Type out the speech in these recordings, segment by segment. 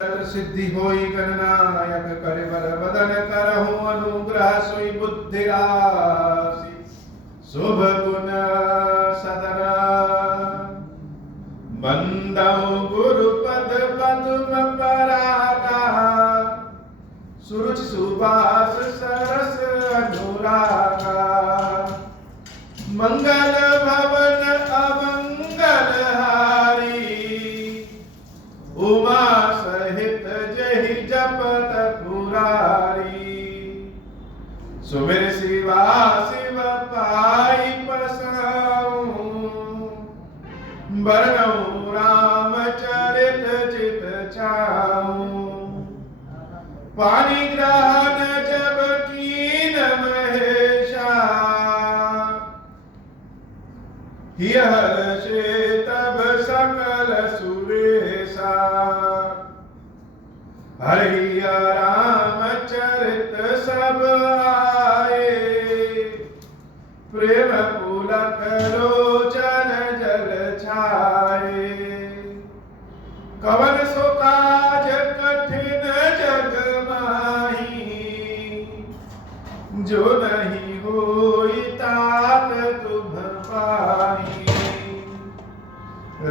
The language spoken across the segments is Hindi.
सिद्धि होई गणनायक करे बर बदन करहु अनुग्रह सोई बुद्धि राशि शुभ गुण सदर बंदौ गुरु पद पद्म परागा सुरुचि सुबास सरस अनुरागा मंगल भवन अमंगल हारी उमा सहित जहि जपत पुरारी सुमिर शिवा शिव पाई पसाऊं बरनऊं रामचरित चित चाऊं पानी ग्रहण जब कीन महेशा हर्षे तब सकल सुरेशा हरि रामचरित सब आए प्रेम पुलक लोचन जल छाए कवन सो काज कठिन जग माही जो नहीं होई तात तुम पाई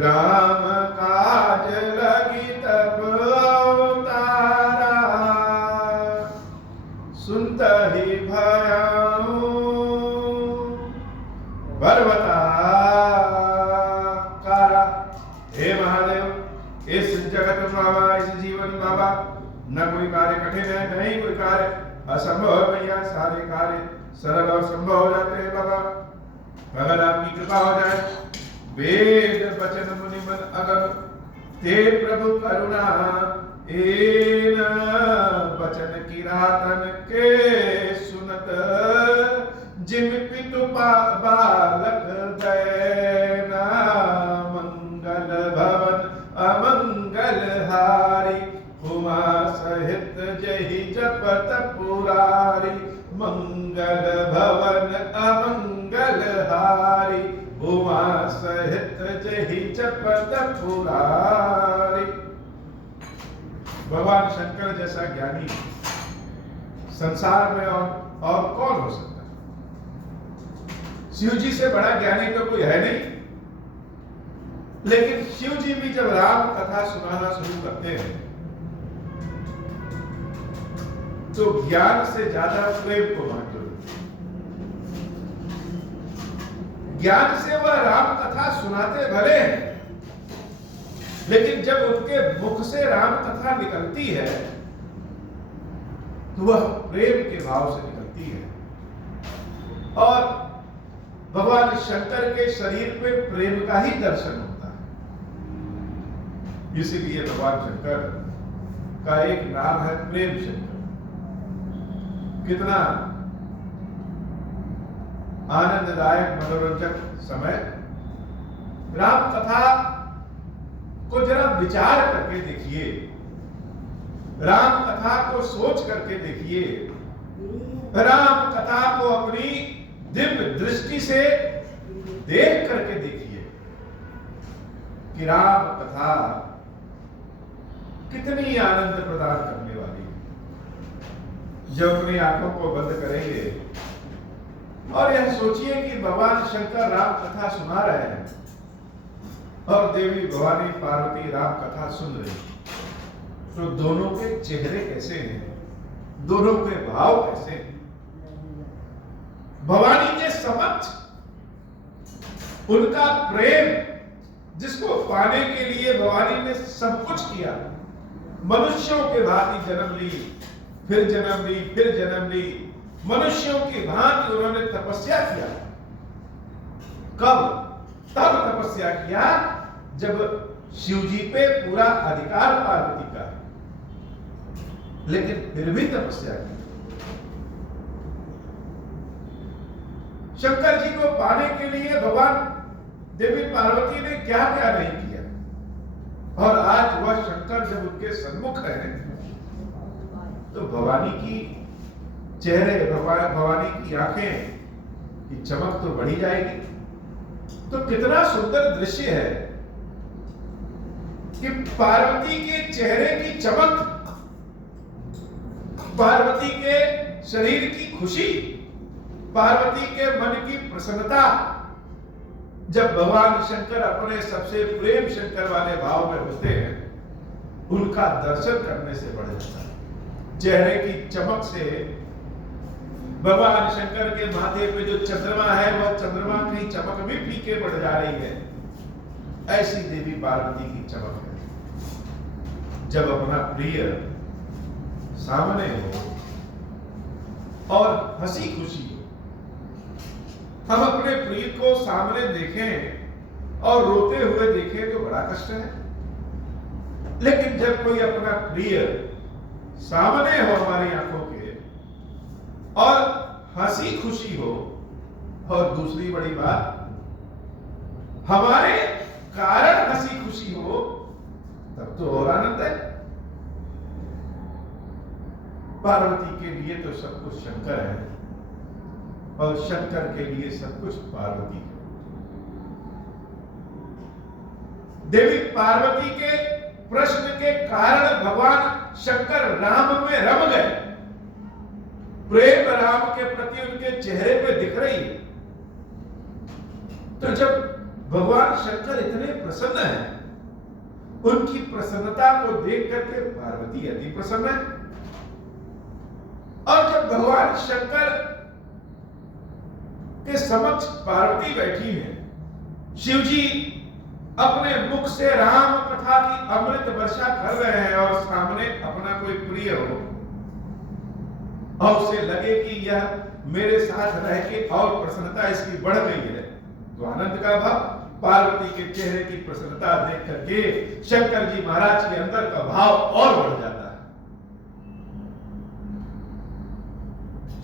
राम काज लगी तब अवतारा सुनत ही भयाऊं बरबता कारा। हे महादेव, इस जगत बाबा, इस जीवन बाबा, न कोई कार्य कठिन है, नहीं कोई कार्य असंभव है भैया। सारे कार्य सरल और संभव हो जाते हैं बाबा, अगर आपकी कृपा हो जाए। वेद वचन मुनि मन अगम ते प्रभु करुणा एन वचन किरातन के सुनत जिम पितु बालक दैना मंगल भवन अमंगल हारी उमा सहित जहि जपत पुरारी मंगल भवन अमंगल हारी उमा सहित जहि जपत पुरारी। भगवान शंकर जैसा ज्ञानी संसार में और कौन हो सकता है? शिव जी से बड़ा ज्ञानी तो कोई है नहीं। लेकिन शिव जी भी जब राम कथा सुनाना शुरू करते हैं तो ज्ञान से ज्यादा प्रेम को महत्व देते हैं। ज्ञान से वह राम कथा सुनाते भले हैं, लेकिन जब उनके मुख से राम कथा निकलती है तो वह प्रेम के भाव से निकलती है। और भगवान शंकर के शरीर पे प्रेम का ही दर्शन होता है। इसीलिए भगवान शंकर का एक नाम है प्रेम शंकर। कितना आनंददायक मनोरंजक समय। राम कथा को जरा विचार करके देखिए, राम कथा को सोच करके देखिए, राम कथा को अपनी दिव्य दृष्टि से देख करके देखिए कि राम कथा कितनी आनंद प्रदान करने वाली है। जब अपनी आंखों को बंद करेंगे और यह सोचिए कि भगवान शंकर राम कथा सुना रहे हैं और देवी भवानी पार्वती राम कथा सुन रही हैं, तो दोनों के चेहरे कैसे हैं, दोनों के भाव कैसे हैं। भवानी के समक्ष उनका प्रेम, जिसको पाने के लिए भवानी ने सब कुछ किया, मनुष्यों के भांति जन्म ली, फिर जन्म ली, फिर जन्म ली, मनुष्यों की भांति उन्होंने तपस्या किया। कब? तब तपस्या किया जब शिव जी पे पूरा अधिकार पार्वती का, लेकिन फिर भी तपस्या की। शंकर जी को पाने के लिए भगवान देवी पार्वती ने क्या क्या नहीं किया, और आज वह शंकर जब उनके सन्मुख है तो भवानी की चेहरे, भवानी की आंखें की चमक तो बढ़ी जाएगी। तो कितना सुंदर दृश्य है कि पार्वती के चेहरे की चमक, पार्वती के शरीर की खुशी, पार्वती के मन की प्रसन्नता जब भगवान शंकर अपने सबसे प्रेम शंकर वाले भाव में होते हैं, उनका दर्शन करने से बढ़ जाता है। चेहरे की चमक से भगवान शंकर के माथे पे जो चंद्रमा है, वह चंद्रमा की चमक भी फीके पड़ जा रही है। ऐसी देवी पार्वती की चमक है। जब अपना प्रिय सामने हो और हंसी खुशी हो, हम अपने प्रिय को सामने देखें और रोते हुए देखें तो बड़ा कष्ट है। लेकिन जब कोई अपना प्रिय सामने हो हमारी आंखों के और हंसी खुशी हो, और दूसरी बड़ी बात हमारे कारण हंसी खुशी हो, तब तो और आनंद है। पार्वती के लिए तो सब कुछ शंकर है और शंकर के लिए सब कुछ पार्वती है। देवी पार्वती के प्रश्न के कारण भगवान शंकर राम में रम गए। प्रेम राम के प्रति उनके चेहरे पे दिख रही है। तो जब भगवान शंकर इतने प्रसन्न हैं, उनकी प्रसन्नता को देख करके पार्वती अति प्रसन्न है। और जब भगवान शंकर के समक्ष पार्वती बैठी है, शिव जी अपने मुख से राम कथा की अमृत वर्षा कर रहे हैं और सामने अपना कोई प्रिय हो और उसे लगे कि यह मेरे साथ रह के और प्रसन्नता इसकी बढ़ गई है, तो आनंद का भाव, पार्वती के चेहरे की प्रसन्नता देख करके शंकर जी महाराज के अंदर का भाव और बढ़ जाता है।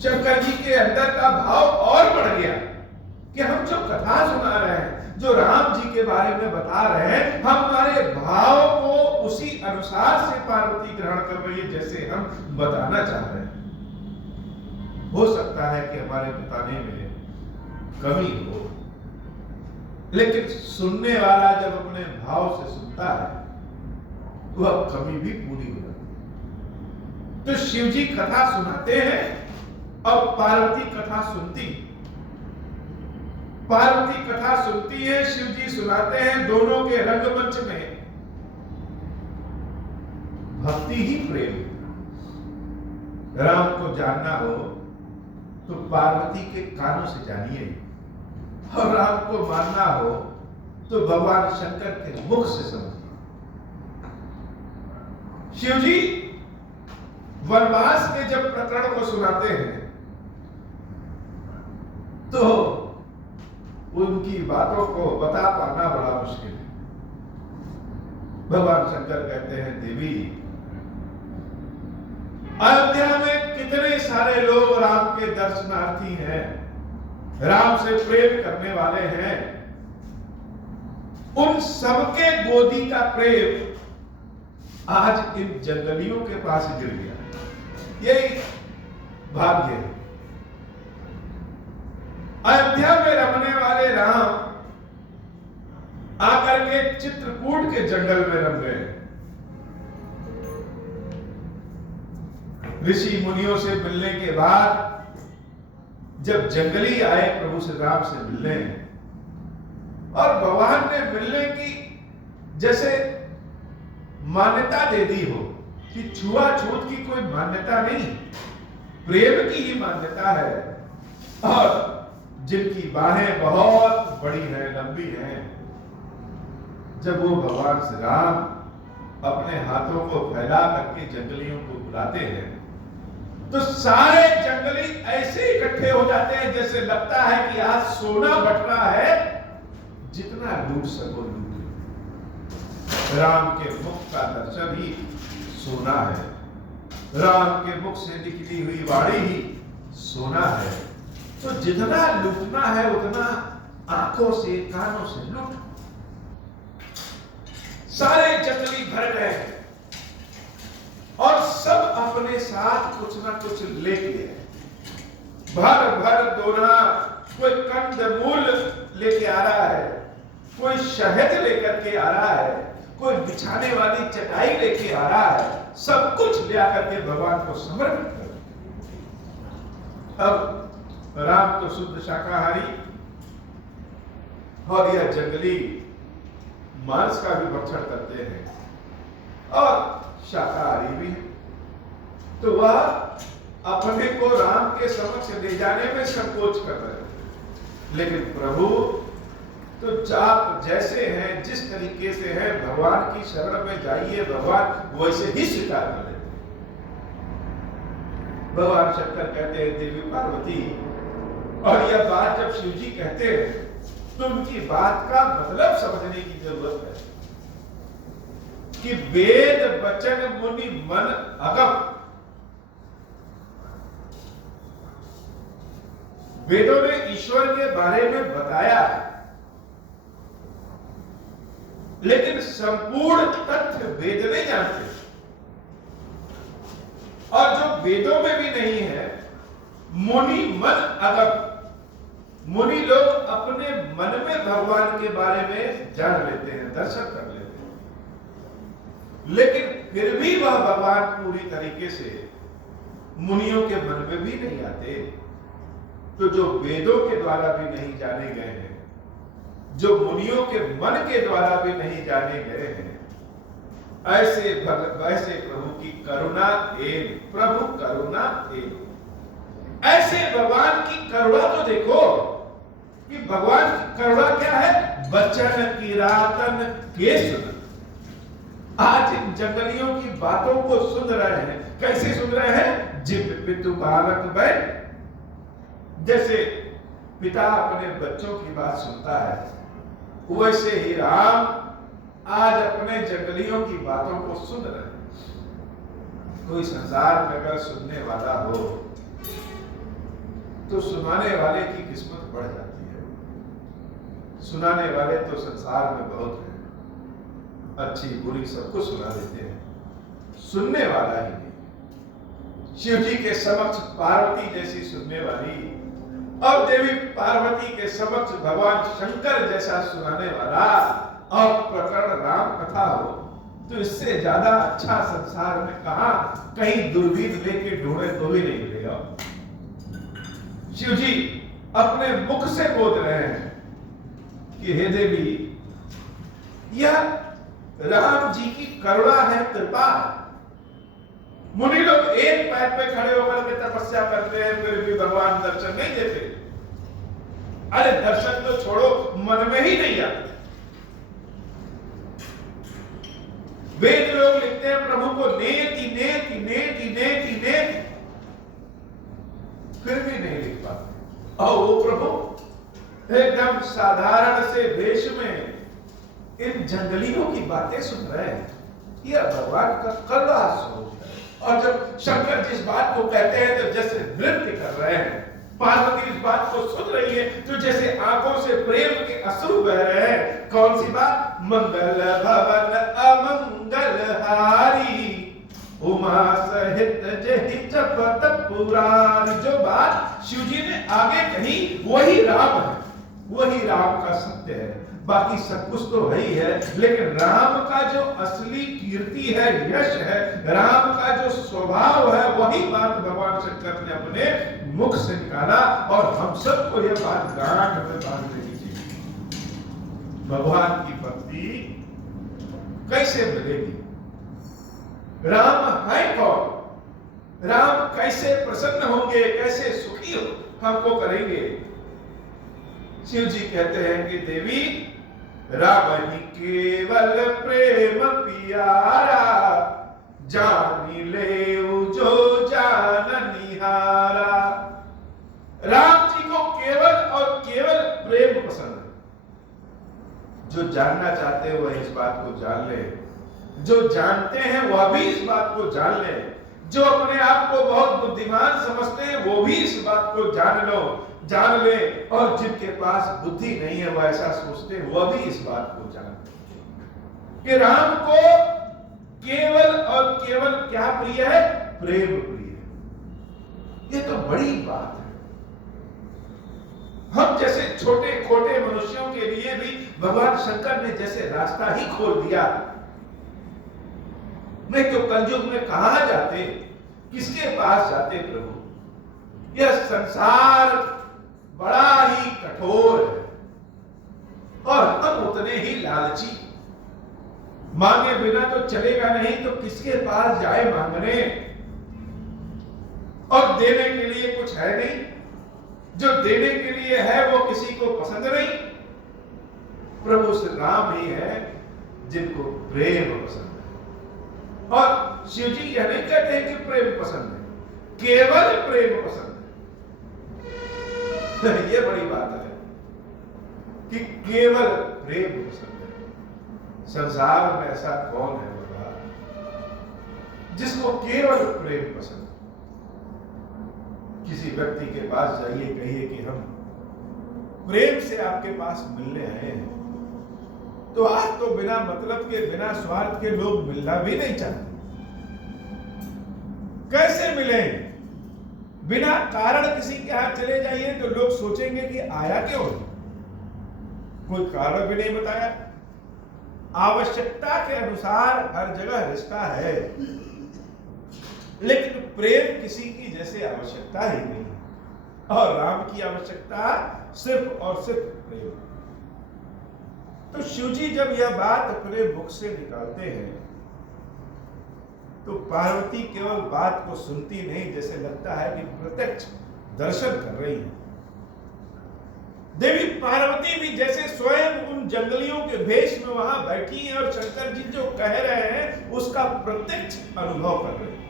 शंकर जी के अंदर का भाव और बढ़ गया कि हम जो कथा सुना रहे हैं, जो राम जी के बारे में बता रहे हैं, हमारे भाव को उसी अनुसार से पार्वती ग्रहण कर रही है जैसे हम बताना चाह रहे हैं। हो सकता है कि हमारे बताने में कमी हो, लेकिन सुनने वाला जब अपने भाव से सुनता है वह कमी भी पूरी हो जाती है। तो शिव जी कथा सुनाते हैं और पार्वती कथा सुनती। पार्वती कथा सुनती है, शिव जी सुनाते हैं। दोनों के रंगमंच में भक्ति ही प्रेम। राम को जानना हो तो पार्वती के कानों से जानिए, और राम को मानना हो तो भगवान शंकर के मुख से समझिए। शिव जी वनवास के जब प्रकरण को सुनाते हैं तो उनकी बातों को बता पाना बड़ा मुश्किल है। भगवान शंकर कहते हैं, देवी अयोध्या में कितने सारे लोग राम के दर्शनार्थी हैं, राम से प्रेम करने वाले हैं। उन सबके गोदी का प्रेम आज इन जंगलियों के पास गिर गया। यही भाग्य है। अयोध्या में रमने वाले राम आकर के चित्रकूट के जंगल में रम गए। ऋषि मुनियों से मिलने के बाद जब जंगली आए प्रभु श्री राम से मिलने, और भगवान ने मिलने की जैसे मान्यता दे दी हो कि छुआछूत की कोई मान्यता नहीं, प्रेम की ही मान्यता है। और जिनकी बाहें बहुत बड़ी हैं, लंबी हैं, जब वो भगवान श्री राम अपने हाथों को फैला करके जंगलियों को बुलाते हैं तो सारे जंगली ऐसे इकट्ठे हो जाते हैं जैसे लगता है कि आज सोना बट रहा है, जितना लूट सको लूट। राम के मुख का दर्शन ही सोना है, राम के मुख से निकली हुई वाणी ही सोना है। तो जितना लूटना है उतना आंखों से कानों से लूट। सारे जंगली भर गए और सब अपने साथ कुछ ना कुछ लेके भर भर दोना, कोई कंदमूल लेके आ रहा है, कोई शहद लेकर के आ रहा है, कोई बिछाने वाली चटाई लेके आ रहा है, सब कुछ ले आकर के भगवान को समर्पित कर। अब राम तो शुद्ध शाकाहारी और यह जंगली मांस का भी भक्षण करते हैं और शाकाहारी भी है, तो वह अपने को राम के समक्ष ले जाने में संकोच कर रहे थे। लेकिन प्रभु तो आप जैसे हैं, जिस तरीके से हैं, भगवान की शरण में जाइए, भगवान वैसे ही स्वीकार कर लेते हैं। भगवान शंकर कहते हैं देवी पार्वती, और यह बात जब शिव जी कहते हैं तो उनकी बात का मतलब समझने की जरूरत है कि वेद वचन मुनि मन अगम, वेदों ने ईश्वर के बारे में बताया है, लेकिन संपूर्ण तथ्य वेद नहीं जानते। और जो वेदों में भी नहीं है, मुनि मन अगम, मुनि लोग अपने मन में भगवान के बारे में जान लेते हैं, दर्शन कर लेते हैं, लेकिन फिर भी वह भगवान पूरी तरीके से मुनियों के मन में भी नहीं आते। तो जो वेदों के द्वारा भी नहीं जाने गए हैं, जो मुनियों के मन के द्वारा भी नहीं जाने गए हैं, ऐसे प्रभु की करुणा एवं, प्रभु करुणा एवं, ऐसे भगवान की करुणा तो देखो कि भगवान की करुणा क्या है, वचन किरातन के सुन। आज इन जंगलियों की बातों को सुन रहे हैं, कैसे सुन रहे हैं, जिब पितु बालक बैठ, जैसे पिता अपने बच्चों की बात सुनता है, वैसे ही राम आज अपने जंगलियों की बातों को सुन रहे हैं। कोई संसार में अगर सुनने वाला हो तो सुनाने वाले की किस्मत बढ़ जाती है। सुनाने वाले तो संसार में बहुत हैं, अच्छी बुरी सबको सुना देते हैं, सुनने वाला ही नहीं। शिव जी के समक्ष पार्वती जैसी सुनने वाली और देवी पार्वती के समक्ष भगवान शंकर जैसा सुनाने वाला और प्रकरण राम कथा हो, तो इससे ज्यादा अच्छा संसार में कहां, कहीं दूरबीन लेके ढूंढे तो भी नहीं मिलेगा। शिव जी अपने मुख से बोल रहे हैं कि हे देवी, यह राम जी की करुणा है, कृपा। मुनि लोग एक पैर पे खड़े होकर के तपस्या करते हैं, फिर भी भगवान दर्शन नहीं देते। अरे दर्शन तो छोड़ो, मन में ही नहीं आते। वेद लोग लिखते हैं प्रभु को नेति नेति नेति नेति नेति, फिर भी नहीं लिख पाते। और वो प्रभु एकदम साधारण से वेश में इन जंगलियों की बातें सुन रहे हैं। यह भगवान का करुणा स्वरूप है। और जब शंकर जिस बात को कहते हैं तो जैसे नृत्य कर रहे हैं, पार्वती इस बात को सुन रही है तो जैसे आंखों से प्रेम के अश्रु बह रहे हैं। कौन सी बात, मंगल भवन अमंगल हारी, उमा सहित जहि जपत पुरारी। जो बात शिव जी ने आगे कही वही राम है, वही राम का सत्य है। बाकी सब कुछ तो है ही है, लेकिन राम का जो असली कीर्ति है, यश है, राम का जो स्वभाव है, वही बात भगवान शंकर ने अपने मुख से निकाला। और हम सबको यह बात गांठ में बांध लेनी चाहिए। भगवान की भक्ति कैसे मिलेगी, राम है कौन, राम कैसे प्रसन्न होंगे, कैसे सुखी हो हमको करेंगे। शिव जी कहते हैं कि देवी, राम ही केवल प्रेम पियारा, जानी ले जो जान निहारा। राम जी को केवल और केवल प्रेम पसंद है। जो जानना चाहते हैं वह इस बात को जान ले, जो जानते हैं वह भी इस बात को जान ले, जो अपने आप को बहुत बुद्धिमान समझते हैं वो भी इस बात को जान ले, और जिनके पास बुद्धि नहीं है वह ऐसा सोचते हैं वह भी इस बात को जान ले कि राम को केवल और केवल क्या प्रिय है, प्रेम प्रिय है। ये तो बड़ी बात है। हम जैसे छोटे खोटे मनुष्यों के लिए भी भगवान शंकर ने जैसे रास्ता ही खोल दिया नहीं तो कलयुग में कहां जाते, किसके पास जाते प्रभु। यह संसार बड़ा ही कठोर है और हम उतने ही लालची, मांगे बिना तो चलेगा नहीं, तो किसके पास जाए मांगने, और देने के लिए कुछ है नहीं, जो देने के लिए है वो किसी को पसंद नहीं। प्रभु श्री राम ही है जिनको प्रेम पसंद है। और शिव जी यह नहीं कहते हैं कि प्रेम पसंद है, केवल प्रेम पसंद है। ये बड़ी बात है कि केवल प्रेम पसंद है। संसार में ऐसा कौन है बाबा जिसको केवल प्रेम पसंद है। किसी व्यक्ति के पास जाइए, कहिए कि हम प्रेम से आपके पास मिलने आए हैं, तो आज तो बिना मतलब के, बिना स्वार्थ के लोग मिलना भी नहीं चाहते। कैसे मिले? बिना कारण किसी के हाथ चले जाइए तो लोग सोचेंगे कि आया क्यों, कोई कारण भी नहीं बताया। आवश्यकता के अनुसार हर जगह रिश्ता है, लेकिन प्रेम किसी की जैसे आवश्यकता ही नहीं। और राम की आवश्यकता सिर्फ और सिर्फ प्रेम। तो शिव जी जब यह बात अपने मुख से निकालते हैं तो पार्वती केवल बात को सुनती नहीं, जैसे लगता है कि प्रत्यक्ष दर्शन कर रही है। देवी पार्वती भी जैसे स्वयं उन जंगलियों के भेष में वहां बैठी है और शंकर जी जो कह रहे हैं उसका प्रत्यक्ष अनुभव कर रहे हैं।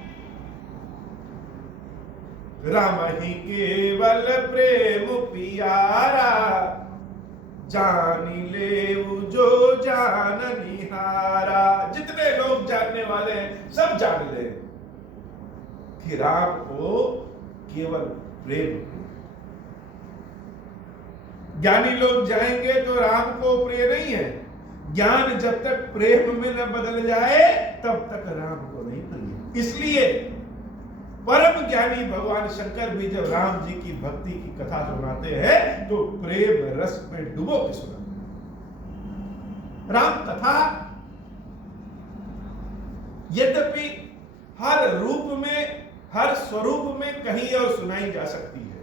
राम ही केवल प्रेम पियारा, जानी ले जो जान निहारा। जितने लोग जानने वाले हैं सब जान ले कि राम को केवल प्रेम। ज्ञानी लोग जाएंगे तो राम को प्रिय नहीं है। ज्ञान जब तक प्रेम में न बदल जाए तब तक राम को नहीं प्रिय। इसलिए परम ज्ञानी भगवान शंकर भी जब राम जी की भक्ति की कथा सुनाते हैं तो प्रेम रस में डुबो के सुनाते हैं। राम कथा यद्यपि हर रूप में, हर स्वरूप में कहीं और सुनाई जा सकती है,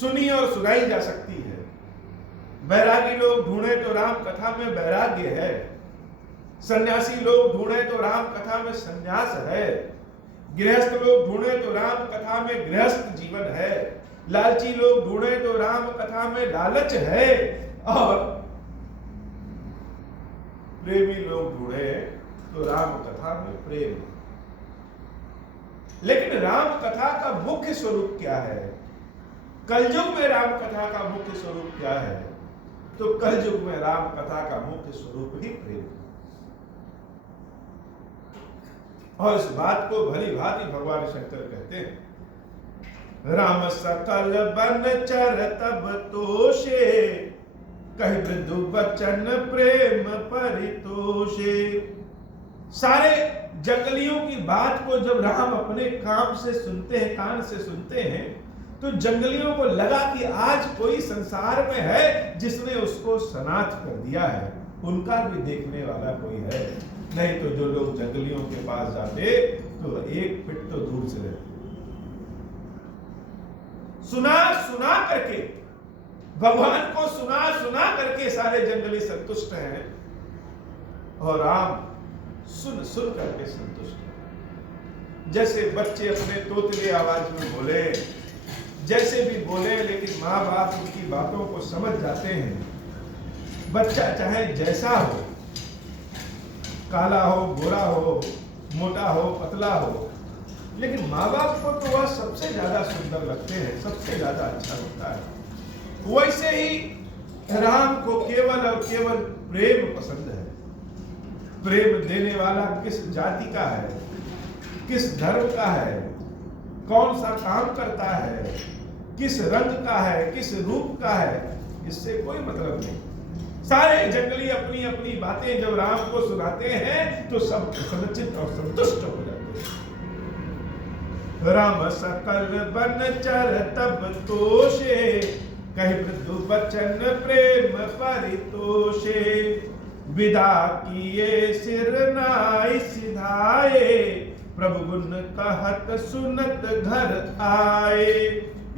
सुनी और सुनाई जा सकती है। बैरागी लोग ढूंढे तो राम कथा में वैराग्य है, सन्यासी लोग ढूंढे तो राम कथा में सन्यास है, गृहस्थ लोग ढूंढे तो राम कथा में गृहस्थ जीवन है, लालची लोग ढूंढे तो राम कथा में लालच है, और प्रेमी लोग ढूंढे तो राम कथा में प्रेम। लेकिन राम कथा का मुख्य स्वरूप क्या है? कलयुग में राम कथा का मुख्य स्वरूप क्या है? तो कलयुग में राम कथा का मुख्य स्वरूप ही प्रेम। और इस बात को भली भांति भगवान शंकर कहते हैं। राम सकल बन चर तब तोषे, कहि मृदु बचन प्रेम परितोषे। सारे जंगलियों की बात को जब राम अपने काम से सुनते हैं, कान से सुनते हैं, तो जंगलियों को लगा कि आज कोई संसार में है जिसने उसको सनाथ कर दिया है, उनका भी देखने वाला कोई है। नहीं तो जो लोग जंगलियों के पास जाते तो एक फिट तो दूर से रहते। सुना सुना करके, भगवान को सुना सुना करके सारे जंगली संतुष्ट हैं, और राम सुन सुन करके संतुष्ट हैं। जैसे बच्चे अपने तोतले आवाज में बोले, जैसे भी बोले, लेकिन माँ बाप उनकी बातों को समझ जाते हैं। बच्चा चाहे जैसा हो, काला हो, गोरा हो, मोटा हो, पतला हो, लेकिन माँ बाप को तो वह सबसे ज्यादा सुंदर लगते हैं, सबसे ज्यादा अच्छा लगता है। वैसे ही राम को केवल और केवल प्रेम पसंद है। प्रेम देने वाला किस जाति का है, किस धर्म का है, कौन सा काम करता है, किस रंग का है, किस रूप का है, इससे कोई मतलब नहीं। सारे जंगली अपनी अपनी बातें जब राम को सुनाते हैं तो सब प्रसन्नचित्त और संतुष्ट हो जाते हैं। राम सकल बन चर तब तोषे, कहि मृदु बचन प्रेम परितोषे। विदा किए सिर नाई सिधाए, प्रभु गुण कहत सुनत घर आए।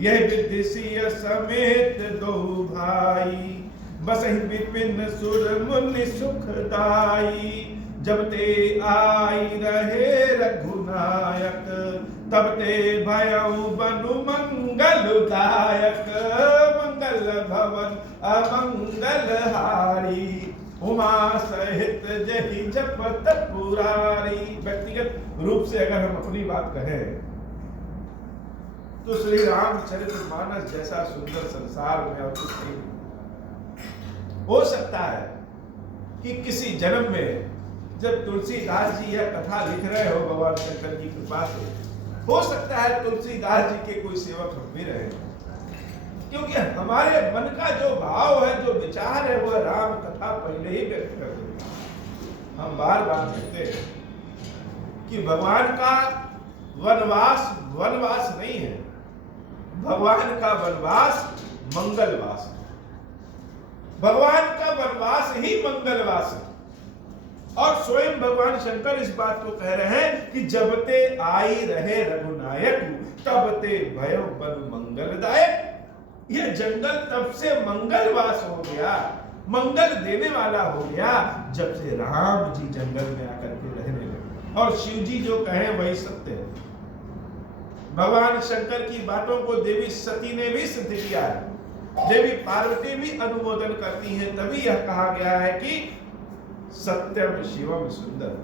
यह विधि सिय समेत दो भाई, बसहि विपिन सुर मुनि सुखदाई। जब ते आई रहे रघुनायक, तब ते भयउ बनु मंगलदायक। मंगल भवन अमंगल हारी, उमा सहित जहि जपत पुरारी। व्यक्तिगत रूप से अगर हम अपनी बात कहें तो श्री रामचरितमानस जैसा सुंदर संसार में और कुछ नहीं। हो सकता है कि किसी जन्म में जब तुलसीदास जी यह कथा लिख रहे हो भगवान शंकर की कृपा से, हो सकता है तुलसीदास जी के कोई सेवक हम भी रहे, क्योंकि हमारे मन का जो भाव है, जो विचार है, वह राम कथा पहले ही व्यक्त कर देती है। हम बार बार कहते हैं कि भगवान का वनवास वनवास नहीं है, भगवान का वनवास मंगलवास है। भगवान का वनवास ही मंगलवास है। और स्वयं भगवान शंकर इस बात को कह रहे हैं कि जब ते आई रहे रघुनायक, तब ते भयो बनु मंगलदायक। यह जंगल तब से मंगलवास हो गया, मंगल देने वाला हो गया, जब से राम जी जंगल में आकर के रहने लगे। और शिव जी जो कहे वही सत्य है। भगवान शंकर की बातों को देवी सती ने भी सिद्ध किया है, देवी पार्वती भी अनुमोदन करती हैं। तभी यह कहा गया है कि सत्यम शिवम सुंदर।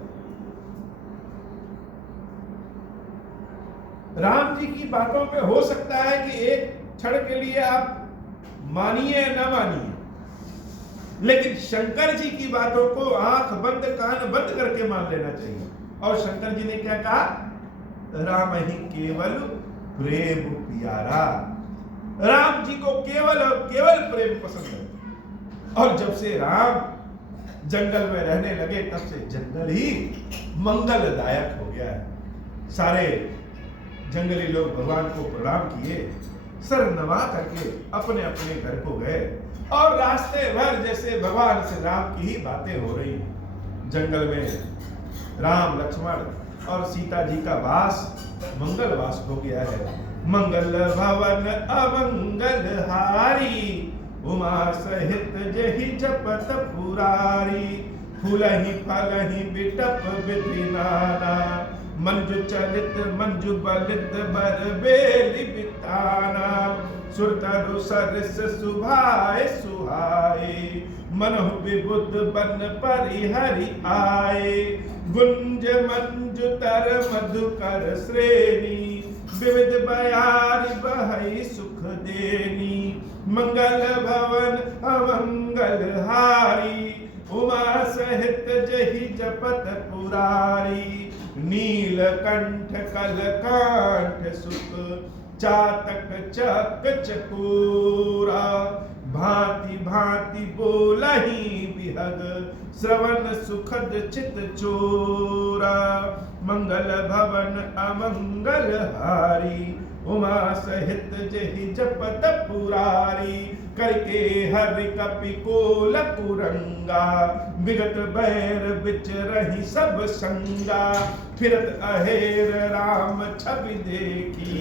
राम जी की बातों पे हो सकता है कि एक क्षण के लिए आप मानिए न मानिए, लेकिन शंकर जी की बातों को आंख बंद कान बंद करके मान लेना चाहिए। और शंकर जी ने क्या कहा? राम ही केवल प्रेम प्यारा। राम जी को केवल और केवल प्रेम पसंद है। और जब से राम जंगल में रहने लगे, तब से जंगल ही मंगलदायक हो गया है। सारे जंगली लोग भगवान को प्रणाम किए, सर नवा करके अपने अपने घर को गए। और रास्ते भर जैसे भगवान से राम की ही बातें हो रही। जंगल में राम लक्ष्मण और सीता जी का वास मंगलवास हो गया है। मंगल भवन अमंगल हारी, उमा सहित जहि जपत पुरारी। फूलहि फलहि बिटप विधि नाना, मंजु चलित मंजु बलित बर बेली बिताना। सुरतरु सरस सुभाए सुहाए, मनहु विबुध बन परिहरि आए। गुंज मंजु तर मधुकर श्रेणी, विविध बयार बहई सुख देनी। मंगल भवन अमंगल हारी, उमा सहित जहि जपत पुरारी। नीलकंठ कलकांठ सुख, चातक चक चकोरा। भांति भांति बोलहि बिहग, श्रवण सुखद चित चोरा। मंगल भवन अमंगल हारी, उमा सहित जहि जपत पुरारी। करके हरि कपि कोल कुरंगा, विगत बैर बिच रही सब संगा। फिरत अहेर राम छवि देखी,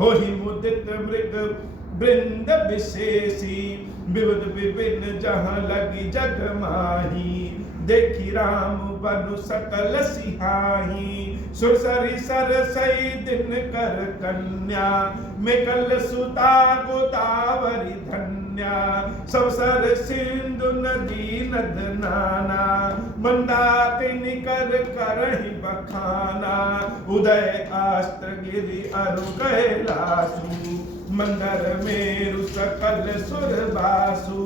होहि मुदित मृग वृंद विशेषी। विविध विभिन्न जहाँ लगी जग माही, देखी राम बनु सकल सिहाही। सुरसरी सरसई दिन कर कन्या, मेकल सुता गोदावरी धन्या। सब सर सिंधु नदी नद नाना, मंदाकिनी कर करहि बखाना। उदय अस्त्र गिरि अरु कैलासु, मंदर मेरु सकल सुर बासु।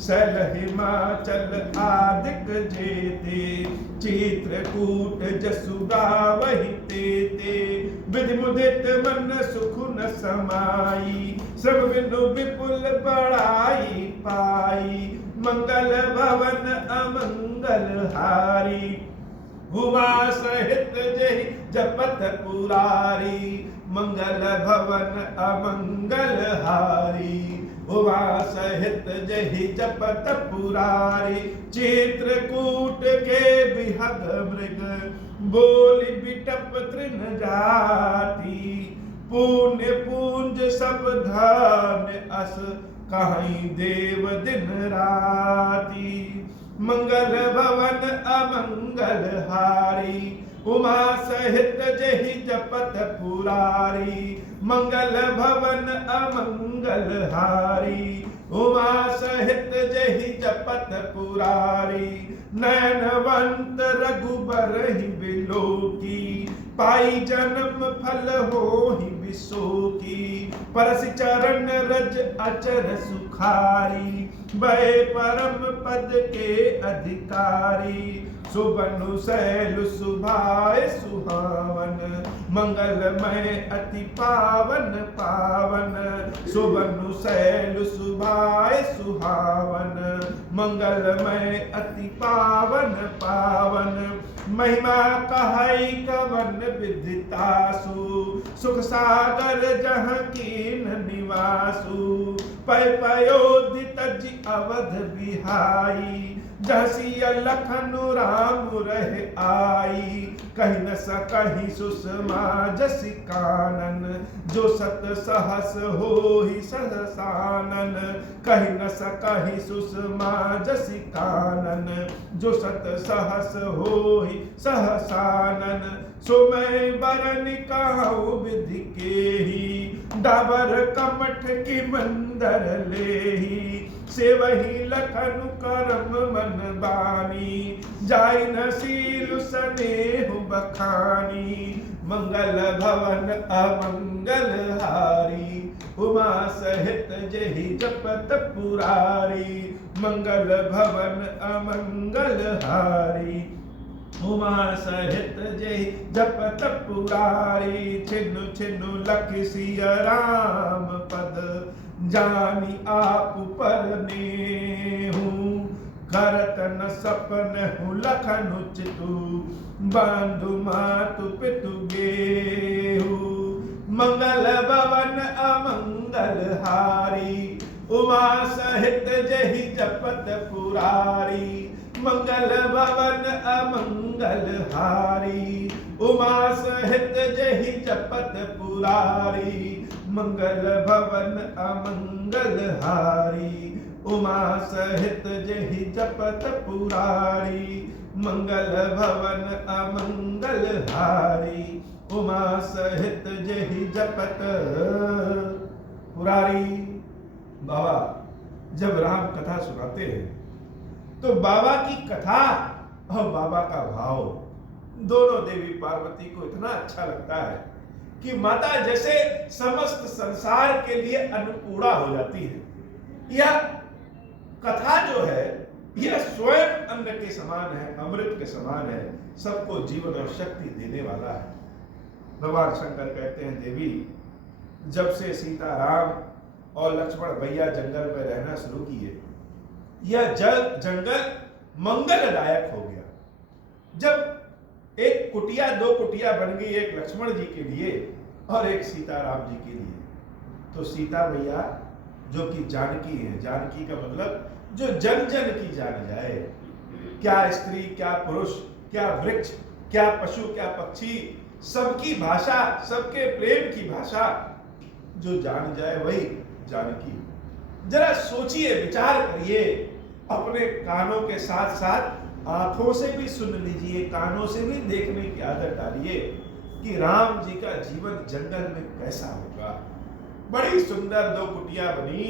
शैल हिमाचल आदिक जेते, चित्रकूट जसु गावहि तेते। विधि मुदित मन सुख न समाई, श्रम बिनु विपुल बड़ाई पाई। मंगल भवन अमंगल हारी, उमा सहित जहि जपत पुरारी, मंगल भवन अमंगल हारी। उमा सहित जहि जपत पुरारी, चित्रकूट के बिहग मृग, बोली बिटप तृण जाति। पुण्य पूंज सब धन अस, कहीं देव दिन राती। मंगल भवन अमंगल हारी, उमा सहित जहि जपत पुरारी। मंगल भवन अमंगल हारी, उमा सहित जहि जपत पुरारी। नैनवंत रघुबर ही बिलोकी, पाई जन्म फल हो ही विशोकी। परस चरण रज अचर सुखारी, भय परम पद के अधिकारी। सुबनु सैल सुभाए सुहावन, मंगलमय अति पावन पावन। सुबनु सैल सुभाए सुहावन, मंगलमय अति पावन पावन। महिमा कहई कवन विदितासु, सुख सागर जहाँ कीन निवासु। पय पयोधि तज अवध बिहाई, जसिया लखन राम रह आई। कहि न सकहि सुषमा जसि कानन, जो सत सहस होहि सहसानन। कहि न सकहि सुषमा जसि कानन, जो सत सहस होहि सहसानन। सो मैं बरन कहूँ विधि केहि, डाबर कमठ की मंदर लेहि। सेवहि लखन करम मन बानी, जाय न सील स्नेह बखानी। मंगल भवन अमंगल हारी, उमा सहित जहि जपत पुरारी। मंगल भवन अमंगल हारी, उमा सहित जहि जपत पुरारी। छिनु छिनु लखि सिय राम पद, जानी आप परनेहु। करत न सपन हूँ लखनु चितु, बंधु मातु पितु गेहु। मंगल भवन अमंगल हारी, उमा सहित जहि जपत पुरारी। मंगल भवन अमंगल हारी, उमा सहित जहि जपत पुरारी। मंगल भवन अमंगल हारी, उमा सहित जहि जपत पुरारी। मंगल भवन अमंगल हारी, उमा सहित जहि जपत पुरारी। बाबा जब राम कथा सुनाते हैं तो बाबा की कथा और बाबा का भाव दोनों देवी पार्वती को इतना अच्छा लगता है कि माता जैसे समस्त संसार के लिए अन्नपूर्णा हो जाती है। यह कथा जो है यह स्वयं अन्न के समान है, अमृत के समान है, सबको जीवन और शक्ति देने वाला है। भगवान शंकर कहते हैं देवी जब से सीता राम और लक्ष्मण भैया जंगल में रहना शुरू किए, यह जंगल मंगलदायक हो गया। जब एक कुटिया दो कुटिया बन गई, एक लक्ष्मण जी के लिए और एक सीता राम जी के लिए, तो सीता मैया जो कि जानकी है, जानकी का मतलब जो जन जन की जान जाए, क्या स्त्री क्या पुरुष क्या वृक्ष क्या पशु क्या पक्षी, सबकी भाषा सबके प्रेम की भाषा जो जान जाए वही जानकी। जरा सोचिए, विचार करिए, अपने कानों के साथ साथ आंखों से भी सुन लीजिए, कानों से भी देखने की आदत डालिए कि राम जी का जीवन जंगल में कैसा होगा। बड़ी सुंदर दो कुटिया बनी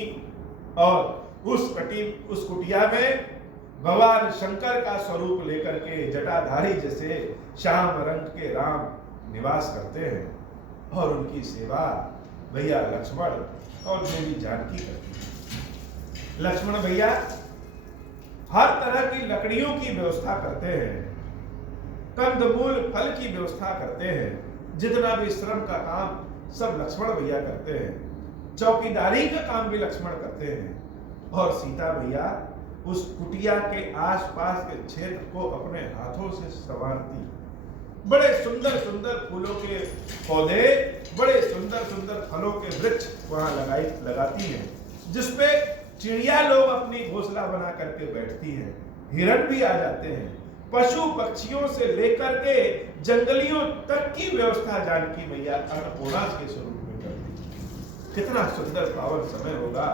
और उस कुटिया में भगवान शंकर का स्वरूप लेकर के जटाधारी जैसे श्याम रंग के राम निवास करते हैं और उनकी सेवा भैया लक्ष्मण और देवी जानकी करती है। लक्ष्मण भैया हर तरह की लकड़ियों की व्यवस्था करते हैं, कंदमूल फल की व्यवस्था करते हैं, जितना भी श्रम का काम सब लक्ष्मण भैया करते हैं, चौकीदारी का काम भी लक्ष्मण करते हैं। और सीता भैया उस कुटिया के आसपास के क्षेत्र को अपने हाथों से संवारती। बड़े सुंदर सुंदर फूलों के पौधे, बड़े सुंदर सुंदर फलों के वृक्ष वहां लगाती हैं, जिसपे चिड़िया लोग अपनी घोंसला बना करके बैठती हैं, हिरण भी आ जाते हैं। पशु पक्षियों से लेकर के जंगलियों तक की व्यवस्था जानकी मैया अन्नपूर्णा के स्वरूप में करती। कितना सुंदर पावन समय होगा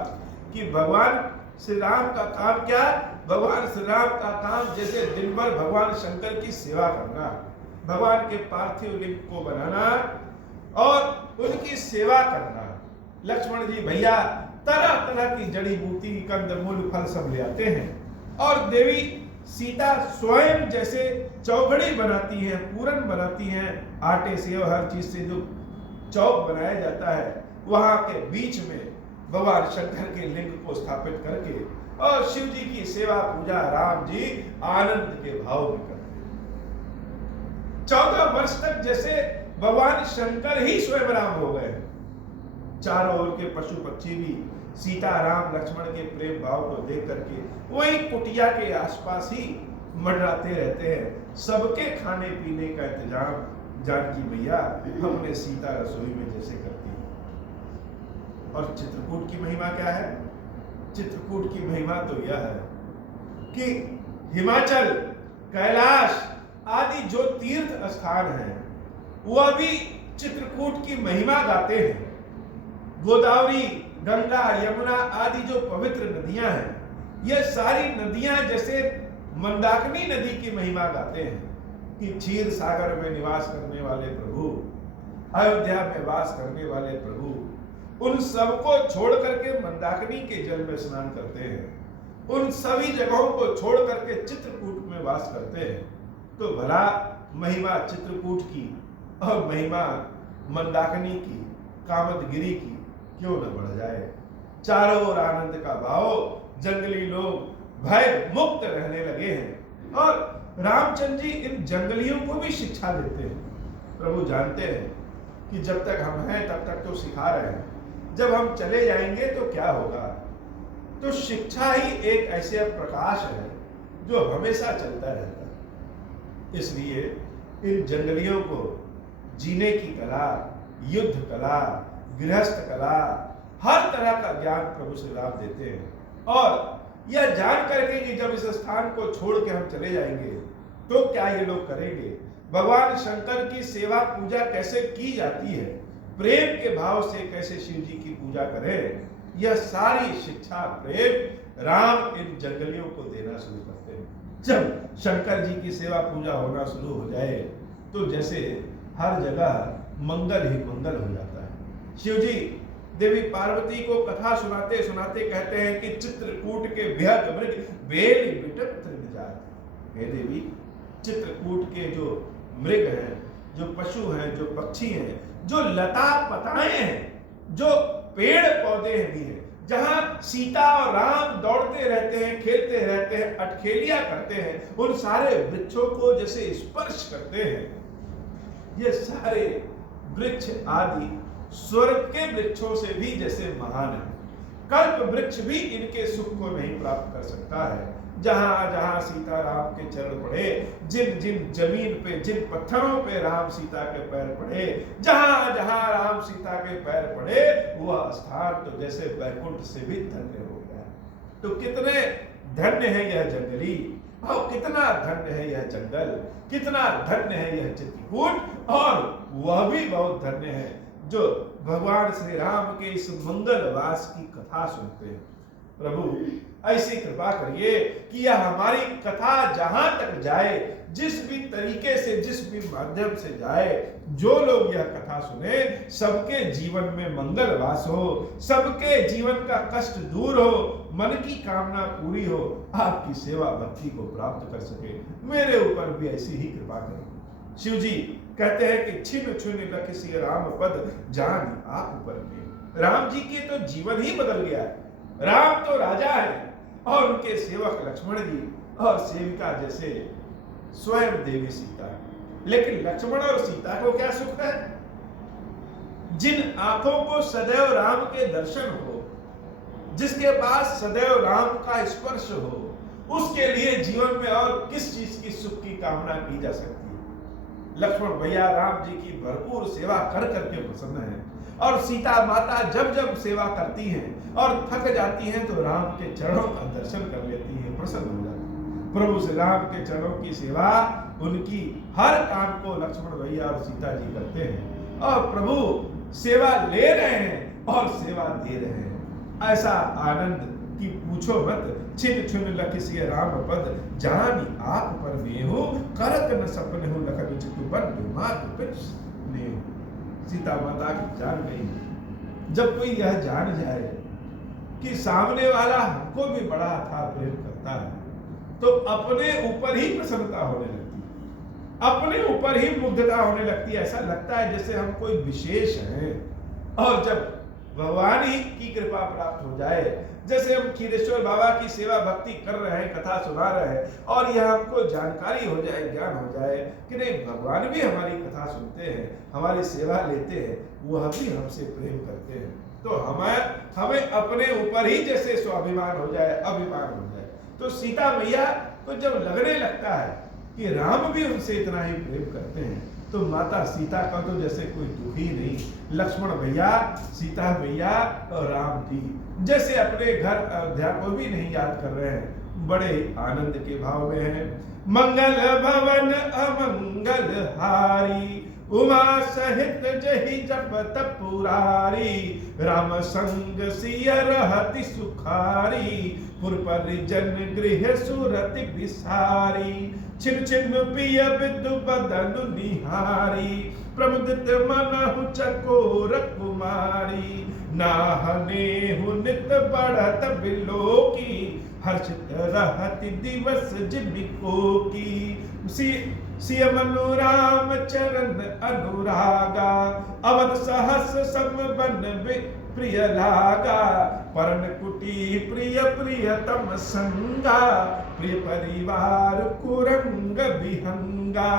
कि भगवान श्री राम का काम क्या? भगवान श्री राम का काम जैसे दिन भर भगवान शंकर की सेवा करना, भगवान के पार्थिव लिंग को बनाना और उनकी सेवा करना। लक्ष्मण जी भैया तरह तरह की जड़ी बूटी, कंदमूल, फल सब ले आते हैं और देवी सीता स्वयं जैसे चौघड़ी बनाती हैं, पूरन बनाती हैं, आटे से और हर चीज से जो चौक बनाया जाता है, वहां के बीच में भगवान शंकर के लिंग को स्थापित करके और शिव जी की सेवा पूजा राम जी आनंद के भाव में करते हैं। 14 वर्ष तक जैसे भगवान शंकर ही स्वयं राम हो गए। चारों ओर के पशु पक्षी भी सीता राम लक्ष्मण के प्रेम भाव को देख करके वही कुटिया के आसपास ही मंडराते रहते हैं। सबके खाने पीने का इंतजाम जानकी मैया अपने सीता रसोई में जैसे करती है। और चित्रकूट की महिमा क्या है? चित्रकूट की महिमा तो यह है कि हिमाचल, कैलाश आदि जो तीर्थ स्थान हैं, वह भी चित्रकूट की महिमा गाते हैं। गोदावरी, गंगा, यमुना आदि जो पवित्र नदियां हैं, ये सारी नदियां जैसे मंदाकिनी नदी की महिमा गाते हैं कि क्षीर सागर में निवास करने वाले प्रभु, अयोध्या में वास करने वाले प्रभु, उन सबको छोड़ करके मंदाकिनी के जल में स्नान करते हैं, उन सभी जगहों को छोड़ करके चित्रकूट में वास करते हैं। तो भला महिमा चित्रकूट की और महिमा मंदाकिनी की, कामदगिरी की क्यों न बढ़ जाए। चारों ओर आनंद का भाव, जंगली लोग भय मुक्त रहने लगे हैं और रामचंद्र जी इन जंगलियों को भी शिक्षा देते हैं। प्रभु जानते हैं कि जब तक हम हैं तब तक तो सिखा रहे हैं, जब हम चले जाएंगे तो क्या होगा। तो शिक्षा ही एक ऐसे प्रकाश है जो हमेशा चलता रहता है। इसलिए इन जंगलियों को जीने की कला, युद्ध कला, गृहस्थ कला, हर तरह का ज्ञान प्रभु श्री राम देते हैं। और यह जान करके कि जब इस स्थान को छोड़ के हम चले जाएंगे तो क्या ये लोग करेंगे, भगवान शंकर की सेवा पूजा कैसे की जाती है, प्रेम के भाव से कैसे शिव जी की पूजा करें, यह सारी शिक्षा प्रेम राम इन जंगलियों को देना शुरू करते हैं। जब शंकर जी की सेवा पूजा होना शुरू हो जाए तो जैसे हर जगह मंगल ही मंगल हो जाता है। शिव जी देवी पार्वती को कथा सुनाते सुनाते कहते हैं कि चित्रकूट के बेहद मृग बेल बिटप तृण जात। हे देवी, चित्रकूट के जो मृग हैं, जो पशु हैं, जो पक्षी हैं, जो लता पताएं हैं, जो पेड़ पौधे भी हैं, जहां सीता और राम दौड़ते रहते हैं, खेलते रहते हैं, अटखेलियां करते हैं, उन सारे वृक्षों को जैसे स्पर्श करते हैं। ये सारे वृक्ष आदि स्वर्ग के वृक्षों से भी जैसे महान है। कल्प वृक्ष भी इनके सुख को नहीं प्राप्त कर सकता है। जहां जहां सीता राम के चरण पड़े, जिन जिन जमीन पे, जिन पत्थरों पे राम सीता के पैर पड़े, जहां जहां राम सीता के पैर पड़े, वह स्थान तो जैसे वैकुंठ से भी धन्य हो गया। तो कितने धन्य है यह जंगली, और कितना धन्य है यह जंगल, कितना धन्य है यह चित्रकूट, और वह भी बहुत धन्य है जो भगवान श्री राम के इस मंगलवास की कथा सुनते हैं। प्रभु ऐसी कृपा करिए कि यह हमारी कथा जहां तक जाए, जिस भी तरीके से, जिस भी माध्यम से जाए, जो लोग यह कथा सुने, सबके जीवन में मंगल वास हो, सबके जीवन का कष्ट दूर हो, मन की कामना पूरी हो, आपकी सेवा भक्ति को प्राप्त कर सके। मेरे ऊपर भी ऐसी ही कृपा करें। शिव जी कहते हैं कि छिन छुन लखसी राम पद जान आप पर में। राम जी के तो जीवन ही बदल गया है। राम तो राजा है और उनके सेवक लक्ष्मण जी और सेविका जैसे स्वयं देवी सीता। लेकिन लक्ष्मण और सीता को क्या सुख है? जिन आंखों को सदैव राम के दर्शन हो, जिसके पास सदैव राम का स्पर्श हो, उसके लिए जीवन में और किस चीज की सुख की कामना की जा सकती है। लक्ष्मण भैया राम जी की भरपूर सेवा कर करके प्रसन्न है, और सीता माता जब जब सेवा करती हैं और थक जाती हैं तो राम के चरणों का दर्शन कर लेती हैं, प्रसन्न हो जाती हैं। प्रभु श्री राम के चरणों की सेवा, उनकी हर काम को लक्ष्मण भैया और सीता जी करते हैं, और प्रभु सेवा ले रहे हैं और सेवा दे रहे हैं। ऐसा आनंद कि पूछो मत। छिन छुन लखिसिय राम पद, जानी आप पर मेहु, करत न सपने हो लख बिचतु बन मात पिछ नेहु। सीता माता की जान गई। जब कोई यह जान जाए कि सामने वाला हमको भी बड़ा था प्रेम करता है, तो अपने ऊपर ही प्रसन्नता होने लगती है, अपने ऊपर ही मुग्धता होने लगती है। ऐसा लगता है जैसे हम कोई विशेष हैं। और जब भगवान ही की कृपा प्राप्त हो जाए, जैसे हम खीरेश्वर बाबा की सेवा भक्ति कर रहे हैं, कथा सुना रहे हैं, और यह हमको जानकारी हो जाए, ज्ञान हो जाए कि नहीं भगवान भी हमारी कथा सुनते हैं, हमारी सेवा लेते हैं, वह भी हमसे प्रेम करते हैं, तो हमें अपने ऊपर ही जैसे स्वाभिमान हो जाए, अभिमान हो जाए। तो सीता मैया को जब लगने लगता है कि राम भी उनसे इतना ही प्रेम करते हैं, तो माता सीता का तो जैसे कोई दुख ही नहीं। लक्ष्मण भैया, सीता मैया और राम जी जैसे अपने घर अयोध्या को भी नहीं याद कर रहे हैं, बड़े आनंद के भाव में हैं। मंगल भवन अमंगल हारी, उमा सहित जहि जपत पुरारी, राम संग सिय रहति सुखारी, पुर परिजन गृह सुरति बिसारी, छिन छिन पिय विदु बदनु निहारी, प्रमुदित मनहु चकोर कुमारी, नाहने हु नित बढ़त बिलोकी, हर्षित रहति दिवस जिमिको की, सिय मनु राम चरण अनुरागा, अवध सहस सम बन प्रिय लागा, परन कुटी प्रिय प्रियतम संगा, प्रिय परिवार कुरंग विहंगा,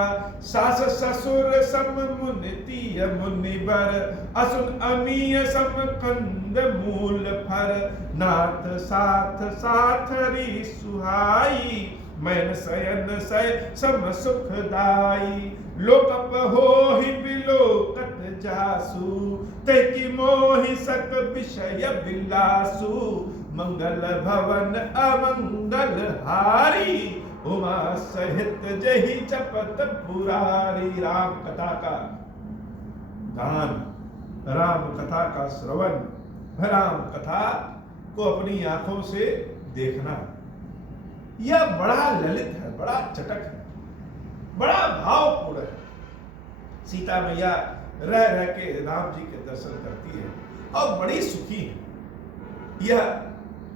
सास ससुर सम मुनितिय मुनिबर, असुन अमीय सम कंद मूल फर, नाथ साथ साथरी सुहाई, मैन शयन सय सम सुखदाई, लोकप होहि बिलोकत जासु, ते की मोहि सक विषय बिलासु, मंगल भवन अमंगल हारी, उमा सहित जहि जपत पुरारी। राम कथा का गान, राम कथा का श्रवण, राम कथा को अपनी आंखों से देखना, यह बड़ा ललित है, बड़ा चटक है, बड़ा भावपूर्ण है। सीता मैया रह रह के राम जी के दर्शन करती है और बड़ी सुखी है। यह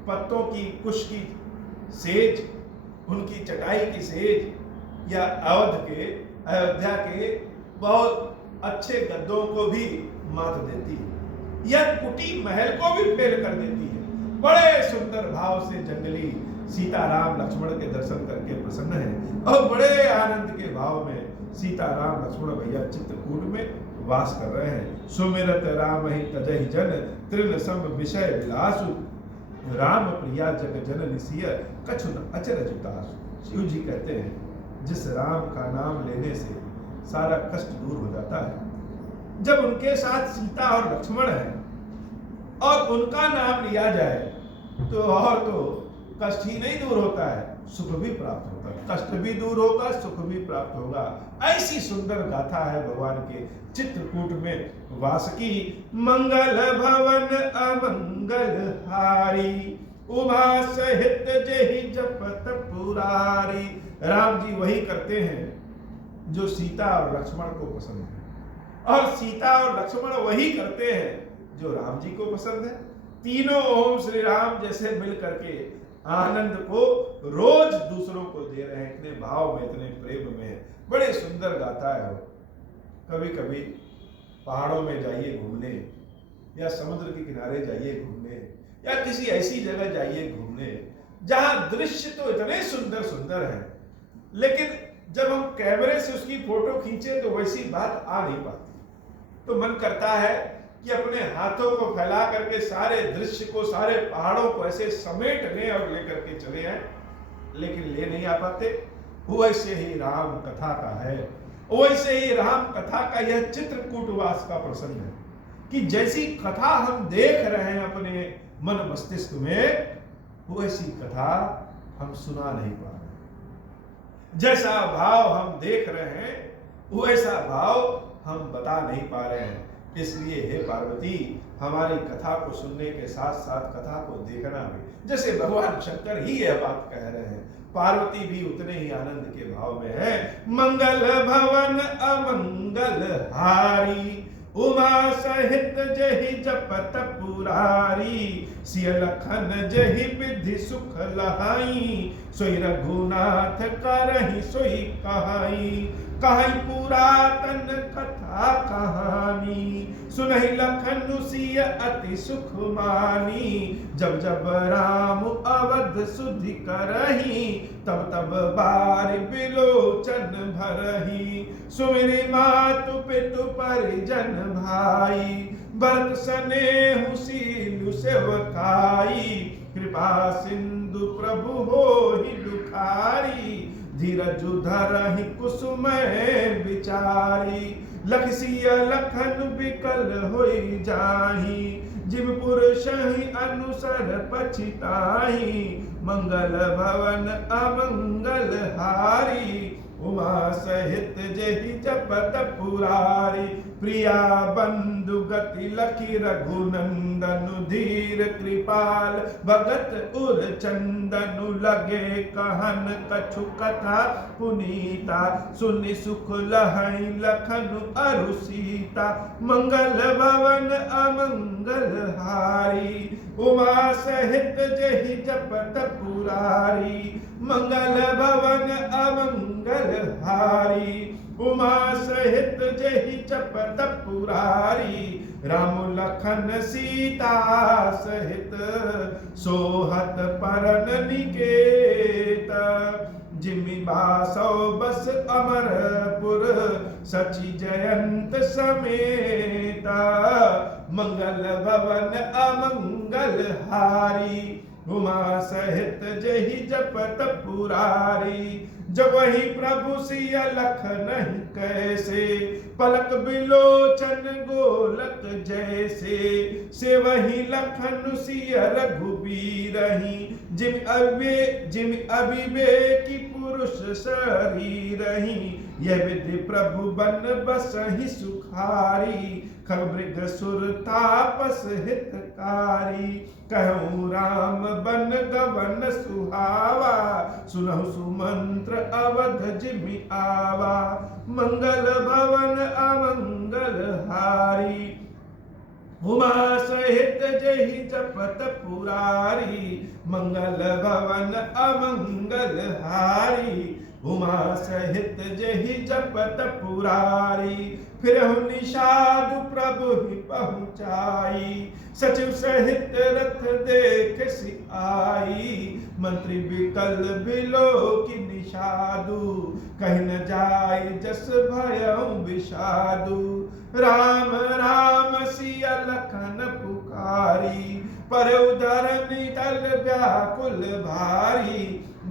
पत्तों की कुश की सेज, उनकी चटाई की सेज, या अयोध्या के बहुत अच्छे गद्दों को भी मात देती है, यह कुटी महल को भी फेल कर देती है। बड़े सुंदर भाव से जंगली सीता राम लक्ष्मण के दर्शन करके प्रसन्न है, और बड़े आनंद के भाव में सीता राम लक्ष्मण भैया चित्रकूट में वास कर रहे हैं। सुमिरत राम ही तजहि जन, तृण सम विषय विलासु, राम प्रिया जग जननी सिय, कछु न अचरज उतासु। शिव जी कहते हैं जिस राम का नाम लेने से सारा कष्ट दूर हो जाता है, जब उनके साथ सीता और लक्ष्मण है और उनका नाम लिया जाए तो और तो कष्ट ही नहीं दूर होता है, सुख भी प्राप्त होता है, कष्ट भी दूर होगा, सुख भी प्राप्त होगा। ऐसी सुंदर गाथा है भगवान के चित्रकूट में वास की। मंगल भवन अमंगल हारी, उमा सहित जहि जपत पुरारी। राम जी वही करते हैं जो सीता और लक्ष्मण को पसंद है, और सीता और लक्ष्मण वही करते हैं जो राम जी को पसंद है। तीनों ओम श्री राम जैसे मिल करके आनंद को रोज दूसरों को दे रहे हैं, इतने भाव में, इतने प्रेम में। बड़े सुंदर गाथा है वो। कभी कभी पहाड़ों में जाइए घूमने, या समुद्र के किनारे जाइए घूमने, या किसी ऐसी जगह जाइए घूमने जहां दृश्य तो इतने सुंदर सुंदर हैं, लेकिन जब हम कैमरे से उसकी फोटो खींचे तो वैसी बात आ नहीं पाती। तो मन करता है कि अपने हाथों को फैला करके सारे दृश्य को, सारे पहाड़ों को ऐसे समेट लें और लेकर के चले आए। लेकिन ले नहीं आ पाते। वैसे ही राम कथा का है, वैसे ही राम कथा का यह चित्रकूटवास का प्रसंग है कि जैसी कथा हम देख रहे हैं अपने मन मस्तिष्क में, वैसी कथा हम सुना नहीं पा रहे। जैसा भाव हम देख रहे हैं वैसा भाव हम बता नहीं पा रहे हैं। इसलिए हे पार्वती, हमारी कथा को सुनने के साथ साथ कथा को देखना भी, जैसे भगवान शंकर ही यह बात कह रहे हैं, पार्वती भी उतने ही आनंद के भाव में है। मंगल भवन अमंगल हारी, उमा सहित जहि जपत पुरारी, सिय लखन जहि विधि सुख लहाई, सोई रघुनाथ करहि सोई कहाई, कहाई पुरातन कथा कहानी, सुनहि लखन सिय अति सुख मानी, जब जब राम अवध सुधि करही, तब तब बार बिलोचन भरही, सुमिरि मातु पितु परिजन भाई, भरत स्नेहु सीलु सेवकाई, कृपा सिंधु प्रभु होहि दुखारी, धीरजु धरहि कुसुमय विचारी, लख सिय लखन बिकल होई जाहि, जिम पुरुषहि अनुसर पछिताहि, मंगल भवन अमंगल हारी, उमा सहित जेहि जपत पुरारी, प्रिया बंधु गति लखी रघुनंदनु, धीर कृपाल भगत उर चंदनु, लगे कहन कछु कथा पुनीता, सुनि सुख लहई लखनु अरु सीता, मंगल भवन अमंगल हारी, उमा सहित जेहि जपत पुरारी, मंगल भवन अमंगल हारी, उमा सहित जेहि जपत पुरारी, राम लखन सीता सहित सोहत परन निकेत, जिमि बासौ बस अमरपुर, सचि जयंत समेता, मंगल भवन अमंगल हारी, उमा सहित जेहि जपत पुरारी, जब वही प्रभु सिय लखन कैसे, पलक बिलोचन गोलक जैसे, से वही लखन सिय रघुबीरहि, जिम अविवेकी पुरुष शरीरहि, यह विधि प्रभु बन बसहि सुखारी, खगमृग सुर तापस हितकारी, कहूँ राम बन गवन सुहावा, सुनहु सुमंत्र अवध जिमि आवा, मंगल भवन अमंगल हारी, उमा सहित जेहि जपत पुरारी, मंगल भवन अमंगल हारी, उमा सहित जेहि जपत पुरारी, फिर निषाद प्रभु ही पहुँचाई, सचिव सहित रथ देख सि आई, मंत्री विकल बिलो की निषादु, कहीं न जाय जस भयउ विषादु, राम राम सिय लखन पुकारी, पर उदर निकल व्याकुल भारी,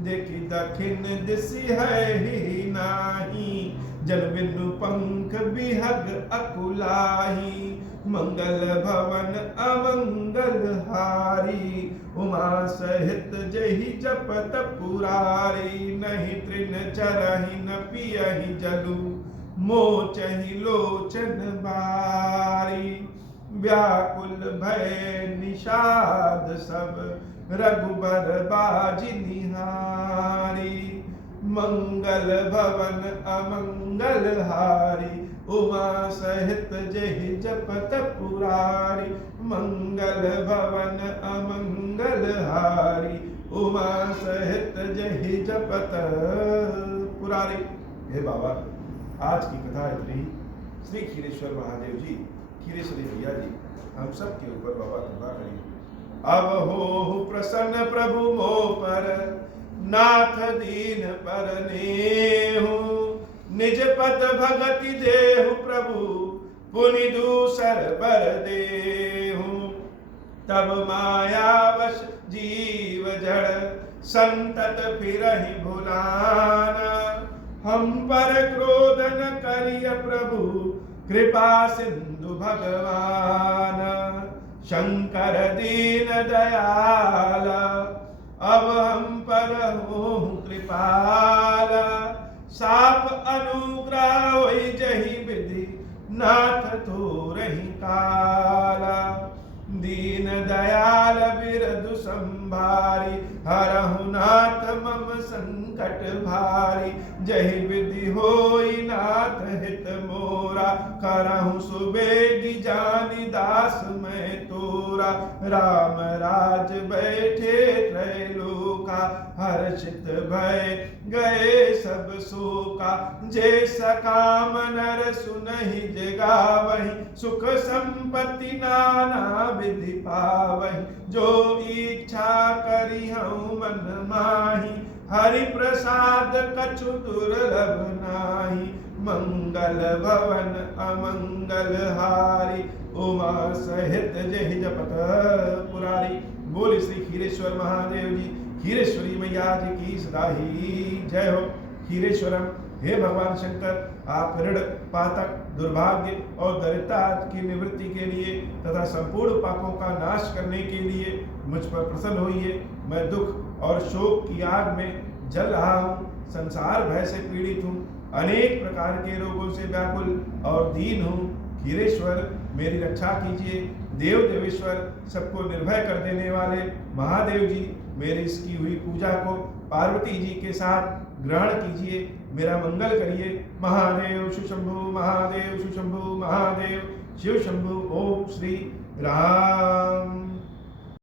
देखी दखिन दिसि है ही नाही, जल बिनु पंख बिहग अकुलाही, मंगल भवन अमंगल हारी, उमा सहित जेहि जपत पुरारी, नहीं तृण चरहि न पियहि जलु, मोचहि लोचन बारी, व्याकुल भय निषाद सब, रघुबर बाजि निहारी, मंगल भवन अमंगल हारी, उमा सहित जेहि जपत पुरारी, मंगल भवन अमंगल हारी, उमा सहित जेहि जपत पुरारी। हे बाबा, आज की कथा इतनी। श्री खीरेश्वर महादेव जी, खीरेश्वरी भैया जी, हम सब के ऊपर बाबा कृपा करिए। अब हो प्रसन्न प्रभु मोह पर, नाथ दीन पर नेहु, निज पद भगति देहु प्रभु, पुनि दूसर बर देहु, तब मायावश जीव जड़, संतत फिरहि भुलाना। हम पर क्रोध न करिय प्रभु, कृपा सिंधु भगवान। शंकर दीन दयाल, अब हम पर हो कृपाल। साप अनुग्रह होई जहि विधि, नाथ तोरहि काला। दीन दयाल बिरधु संभारी, हरहु नाथ मम संकट भारी। जहि विधि होई नाथ हित मोरा, करहु सुबेगी जानि दास मैं तोरा। राम राज बैठे त्रैलोका, हर्षित भय गए सब शोका। जे सकाम नर सुनहि जगावहि, सुख संपत्ति नाना विधि पावहि। जो इच्छा करिहउँ मन माहि, हरि प्रसाद कछु दुर्लभ नाही। मंगल भवन अमंगल हारी, उमा सहित जहि जपत पुरारी। बोले श्री खीरेश्वर महादेव जी, खीरेश्वरी मैया जी की सदा ही जय हो। खीरेश्वरम, हे भगवान शंकर, आप ऋण, पातक, दुर्भाग्य और दरिद्रता की निवृत्ति के लिए तथा संपूर्ण पापों का नाश करने के लिए मुझ पर प्रसन्न होइए। मैं दुख और शोक की आग में जल रहा हूँ, संसार भय से पीड़ित हूँ, अनेक प्रकार के रोगों से व्याकुल और दीन हूँ। खीरेश्वर, मेरी रक्षा कीजिए। देव देवेश्वर, सबको निर्भय कर देने वाले महादेव जी, मेरी इसकी हुई पूजा को पार्वती जी के साथ ग्रहण कीजिए, मेरा मंगल करिए। महादेव शिवशंभु, महादेव शिवशंभु, महादेव शिव शंभु। ओम श्री राम।